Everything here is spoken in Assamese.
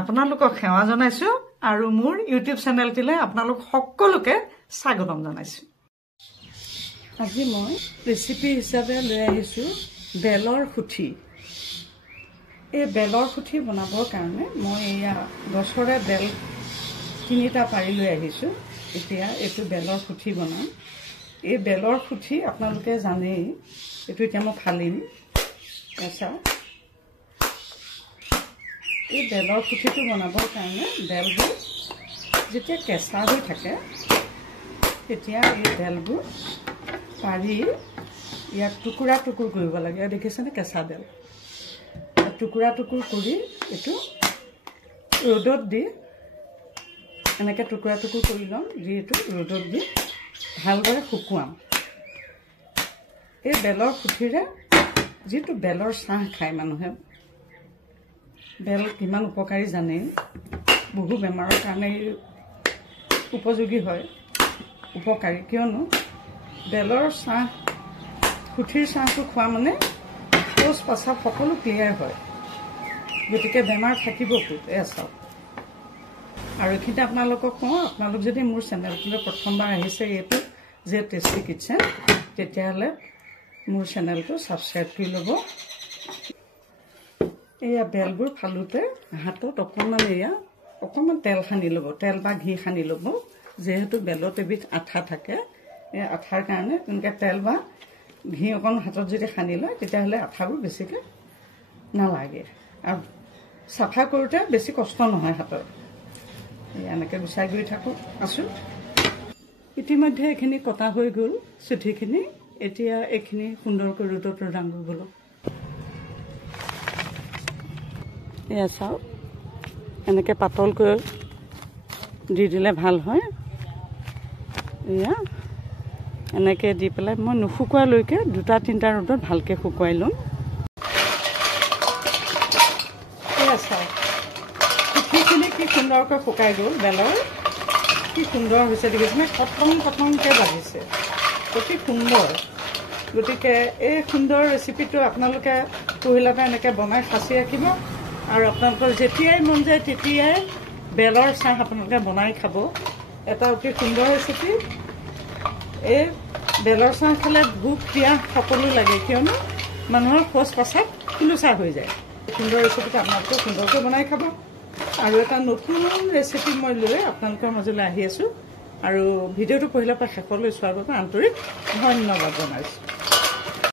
আপোনালোকক সেৱা জনাইছো আৰু মোৰ ইউটিউব চেনেলটিলে আপোনালোক সকলোকে স্বাগতম জনাইছো। আজি মই ৰেচিপি হিচাপে লৈ আহিছো বেলৰ খুঠি। এই বেলৰ খুঠি বনাবৰ কাৰণে মই এয়া গছৰে বেল 3টা পাৰি লৈ আহিছো। এতিয়া এইটো বেলৰ খুঠি বনাম। এই বেলৰ খুঠি আপোনালোকে জানেই, এইটো এতিয়া মই ফালিম। এছা এই বেলৰ খুঠিটো বনাবৰ কাৰণে বেলবোৰ যেতিয়া কেঁচা হৈ থাকে তেতিয়া এই বেলবোৰ পাৰি ইয়াক টুকুৰা টুকুৰ কৰিব লাগে। দেখিছেনে কেঁচা বেল টুকুৰা টুকুৰ কৰি এইটো ৰ'দত দি এনেকৈ টুকুৰা টুকুৰ কৰি ল'ম। দি এইটো ৰ'দত দি ভালদৰে শুকুৱাম। এই বেলৰ খুঠিৰে যিটো বেলৰ চাহ খায় মানুহে, বেল কিমান উপকাৰী জানেই। বহু বেমাৰৰ কাৰণে উপযোগী হয়, উপকাৰী। কিয়নো বেলৰ চাহ, খুঠিৰ চাহটো খোৱা মানে শৌচ প্ৰস্ৰাৱ সকলো ক্লিয়াৰ হয়। গতিকে বেমাৰ থাকিব ক'ত। চাওক, আৰু এইখিনিতে আপোনালোকক কওঁ, আপোনালোক যদি মোৰ চেনেলটোলৈ প্ৰথমবাৰ আহিছে এইটো যে টেষ্টি কিটচেন, তেতিয়াহ'লে মোৰ চেনেলটো ছাবস্ক্ৰাইব কৰি ল'ব। এয়া বেলবোৰ ফালোতে হাতত অকণমান তেল সানি ল'ব, তেল বা ঘি সানি ল'ব। যিহেতু বেলত এবিধ আঠা থাকে, এই আঠাৰ কাৰণে তেনেকৈ তেল বা ঘি অকণ হাতত যদি সানি লয় তেতিয়াহ'লে আঠাবোৰ বেছিকৈ নালাগে আৰু চাফা কৰোঁতে বেছি কষ্ট নহয় হাতৰ। এনেকৈ গুচাই গৈ আছোঁ। ইতিমধ্যে এইখিনি কটা হৈ গ'ল চুঠিখিনি। এতিয়া এইখিনি সুন্দৰকৈ ৰ'দত ৰ'দাম ব'লক। এয়া চাওক, এনেকৈ পাতলকৈ দি দিলে ভাল হয়। এয়া এনেকৈ দি পেলাই মই নুশুকোৱালৈকে 2-3টা ৰ'দত ভালকৈ শুকুৱাই ল'ম। এয়া চাওক, খুঠিখিনি কি সুন্দৰকৈ শুকাই গ'ল। বেলৰ কি সুন্দৰ হৈছে দেখিছেনে, কটনকৈ বাজিছে, অতি সুন্দৰ। গতিকে এই সুন্দৰ ৰেচিপিটো আপোনালোকে পহিলাতে এনেকৈ বনাই সাঁচি ৰাখিব আৰু আপোনালোকৰ যেতিয়াই মন যায় তেতিয়াই বেলৰ চাহ আপোনালোকে বনাই খাব। এটা অতি সুন্দৰ ৰেচিপি। এই বেলৰ চাহ খালে ভোক পিয়াহ সকলো লাগে, কিয়নো মানুহৰ শৌচ প্ৰস্ৰাৱ খোলোচা হৈ যায়। সুন্দৰ ৰেচিপিটো আপোনালোকে সুন্দৰকৈ বনাই খাব। আৰু এটা নতুন ৰেচিপি মই লৈ আপোনালোকৰ মাজলৈ আহি আছোঁ। আৰু ভিডিঅ'টো পহিলাৰ পৰা শেষলৈ চোৱাৰ বাবে আন্তৰিক ধন্যবাদ জনাইছোঁ।